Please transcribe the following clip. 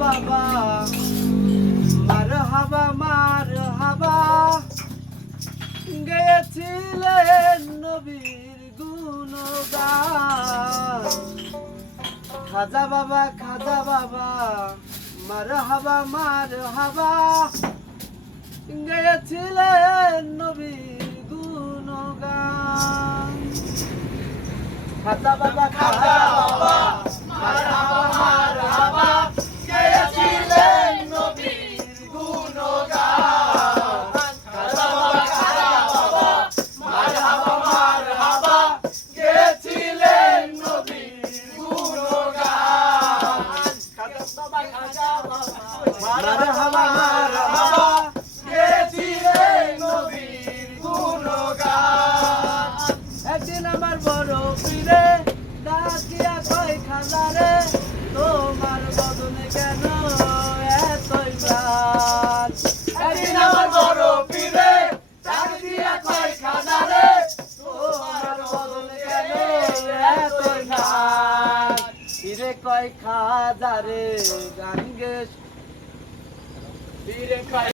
বাবা মারহাবা মারহাবা গেয়েছিলেন নবীর গুণগান খাজা বাবা মারহাবা মারহাবা গেয়েছিলেন নবীর গুণগান খাজা বাবা মারহাবা মারহাবা গেয়েছিলেন নবীর গুণগান খাজা বাবা মারহাবা মারহাবা গেয়েছিলেন নবীর গুণগান খাজা বাবা মারহাবা মারহাবা গেয়েছিলেন নবীর গুণগান একদিন আমার বড় পীরে ডাকিয়া কয় খাজা রে তোমার বদনে কেন এতই প্রাণ একদিন আমার বড় পীরে ডাকিয়া কয় খাজা রে তোমার বদনে কেন এতই প্রাণ পীরে কয় খাজা রে গান গে পীরে কয়